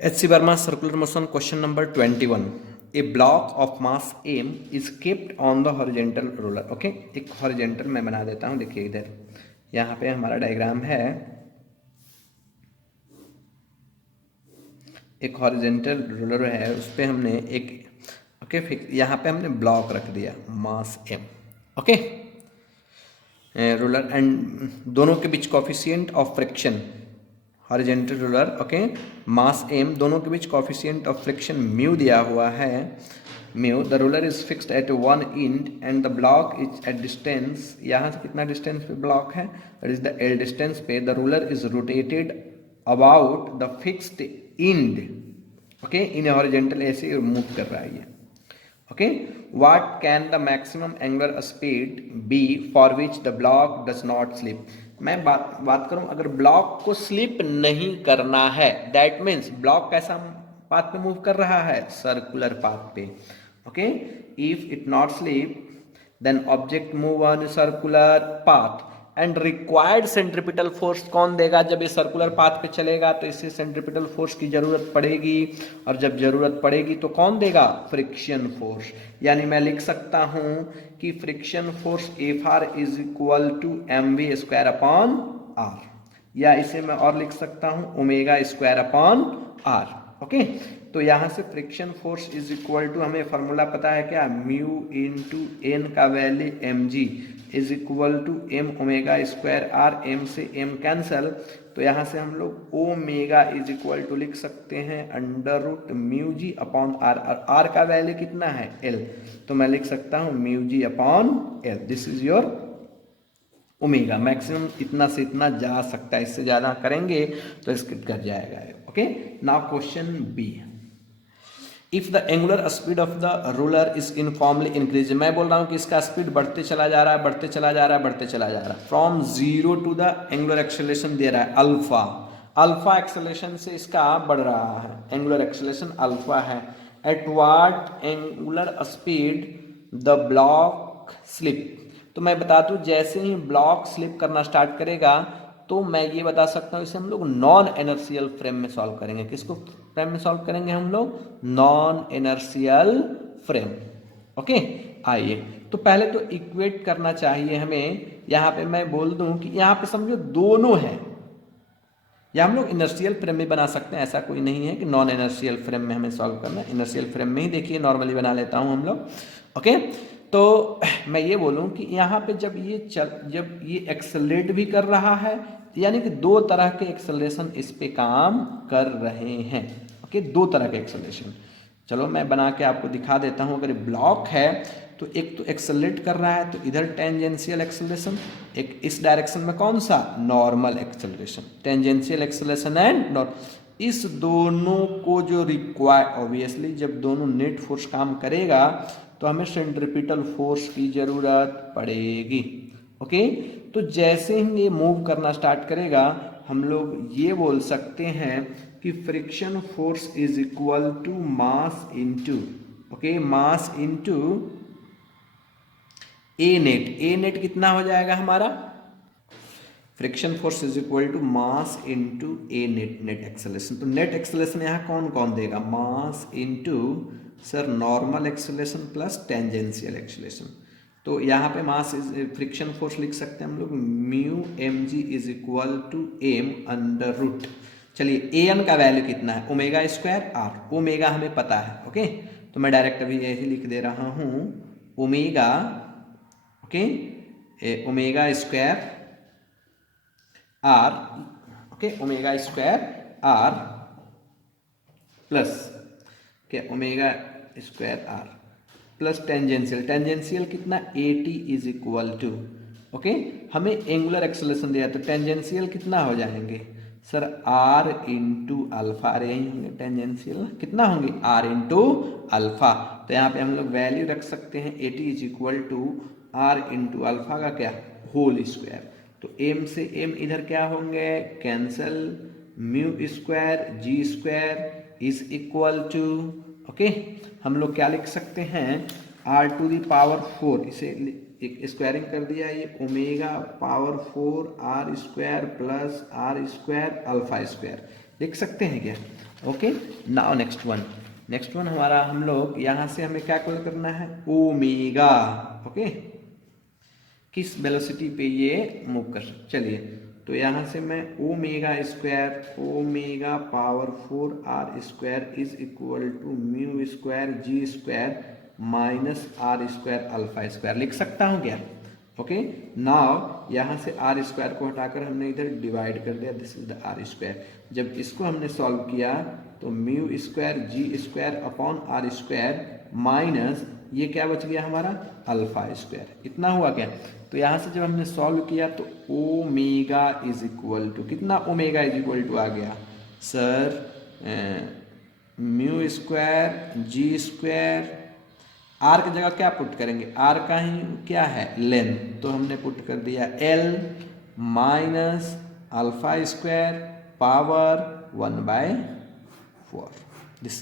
H.C. Verma circular motion question number 21. A block of mass m is kept on the horizontal roller. Okay एक horizontal मैं बना देता हूँ. देखिए इधर यहाँ पे हमारा डायग्राम है. एक हॉरिजेंटल रोलर है, उस पर हमने एक फिक्स यहाँ पे हमने ब्लॉक रख दिया mass m. Okay roller and दोनों के बीच coefficient of friction horizontal roller mass m दोनों के बीच कॉफिशिएंट ऑफ फ्रिक्शन म्यू दिया हुआ है. Mu the roller is fixed at one end and the block is at distance. यहाँ से कितना डिस्टेंस पे ब्लॉक है, that is the L distance पे. The roller is rotated about the fixed end. In horizontal ऐसे move कर रहा है ये. What can the maximum angular speed be for which the block does not slip? मैं बात करूं अगर ब्लॉक को स्लिप नहीं करना है, दैट मीन्स ब्लॉक कैसा पाथ पे मूव कर रहा है, सर्कुलर पाथ पे. If it not slip then object move on circular path and required centripetal force कौन देगा. जब ये सर्कुलर पाथ पे चलेगा तो इसे सेंट्रिपिटल फोर्स की जरूरत पड़ेगी, और जब जरूरत पड़ेगी तो कौन देगा, फ्रिक्शन फोर्स. यानी मैं लिख सकता हूं कि friction force F R is equal to M V square upon R, या इसे मैं और लिख सकता हूं ओमेगा स्क्वायर अपॉन आर. तो यहां से friction force is equal to, हमें फॉर्मूला पता है क्या, म्यू इंटू एन का value M G is equal to M omega square R. M से एम कैंसल, तो यहाँ से हम लोग ओमेगा इज इक्वल टू लिख सकते हैं under root mu G upon R. R का वैल्यू कितना है, एल, तो मैं लिख सकता हूँ mu G upon L. This is your omega. Maximum इतना से इतना जा सकता है, इससे ज़्यादा करेंगे तो स्किप कर जाएगा. Now question B. If the angular speed of the roller is uniformly increase. मैं बोल रहा हूँ कि इसका स्पीड बढ़ते चला जा रहा है, बढ़ते चला जा रहा है, बढ़ते चला जा रहा है. From zero to the angular acceleration दे रहा है अल्फा. अल्फा एक्सेलरेशन से इसका बढ़ रहा है, एंगुलर एक्सेलरेशन अल्फा है. At what angular speed the block slip. तो मैं बता दूं जैसे ही ब्लॉक स्लिप करना स्टार्ट करेगा तो मैं ये बता सकता हूँ इसे हम लोग नॉन इनर्शियल फ्रेम में सॉल्व करेंगे. किसको फ्रेम में सॉल्व करेंगे हम लोग, नॉन इनर्शियल फ्रेम. आइए तो पहले तो इक्वेट करना चाहिए हमें. यहाँ पे मैं बोल दूं कि यहाँ पे समझो दोनों है, या हम लोग इनर्शियल फ्रेम में बना सकते हैं. ऐसा कोई नहीं है कि नॉन इनर्शियल फ्रेम में हमें सॉल्व करना है. इनर्शियल फ्रेम में ही देखिए नॉर्मली बना लेता हूँ हम लोग. तो मैं ये बोलूँ कि यहाँ पे जब ये एक्सेलरेट भी कर रहा है, यानी कि दो तरह के एक्सेलरेशन इस पे काम कर रहे हैं. दो तरह के एक्सेलरेशन. चलो मैं बना के आपको दिखा देता हूँ. अगर ब्लॉक है तो एक तो एक्सेलरेट कर रहा है तो इधर टेंजेंशियल एक्सेलरेशन, एक इस डायरेक्शन में कौन सा, normal acceleration. Tangential acceleration and normal, इस दोनों को जो रिक्वायर, ऑब्वियसली जब दोनों नेट फोर्स काम करेगा तो हमें सेंट्रिपिटल फोर्स की जरूरत पड़ेगी. तो जैसे ही ये मूव करना स्टार्ट करेगा हम लोग ये बोल सकते हैं कि friction force is equal to mass into mass into A net. A net कितना हो जाएगा हमारा, friction force is equal to mass into A net. Net acceleration, तो नेट एक्सेलरेशन यहाँ कौन कौन देगा, mass into sir normal acceleration plus tangential acceleration. तो यहाँ पे मास इज फ्रिक्शन फोर्स लिख सकते हैं हम लोग mu M G is equal to M under root. चलिए ए एन का वैल्यू कितना है, ओमेगा स्क्वायर आर. ओमेगा हमें पता है. तो मैं डायरेक्ट अभी यही लिख दे रहा हूँ omega. Omega square r. Omega square r plus omega square r plus tangential. Tangential कितना, a T is equal to हमें एंगुलर एक्सेलरेशन दिया तो टेंजेंशियल कितना हो जाएंगे सर, आर इंटू अल्फा. अरे यही होंगे टेंजेंशियल कितना होंगे, आर इंटू अल्फा. तो यहाँ पे हम लोग वैल्यू रख सकते हैं A T is equal to R into alpha का क्या, होल स्क्वायर. तो m से m इधर क्या होंगे, cancel. Mu square G square is equal to हम लोग क्या लिख सकते हैं, r टू दी पावर 4. इसे एक स्क्वायरिंग कर दिया, ये omega power 4 R square plus R square alpha square लिख सकते हैं क्या. ओके, नाउ नेक्स्ट वन हमारा, हम लोग यहाँ से हमें क्या कॉल करना है, ओमेगा। ओके, किस वेलोसिटी पे ये मूव कर सकते, चलिए तो यहाँ से मैं omega square, omega power 4 R square is equal to mu square G square minus R square alpha square लिख सकता हूँ क्या। ओके, नाउ यहाँ से आर स्क्वायर को हटाकर हमने इधर डिवाइड कर दिया, this is the R square. जब इसको हमने सॉल्व किया तो mu square G square upon R square minus ये क्या बच गया हमारा, अल्फा स्क्वायर, इतना हुआ क्या। तो यहाँ से जब हमने सॉल्व किया तो ओमेगा इज इक्वल टू कितना, ओमेगा इज इक्वल टू आ गया sir mu square G square, R की जगह क्या पुट करेंगे, आर का ही क्या है लेंथ, तो हमने पुट कर दिया L minus alpha square power 1/4 this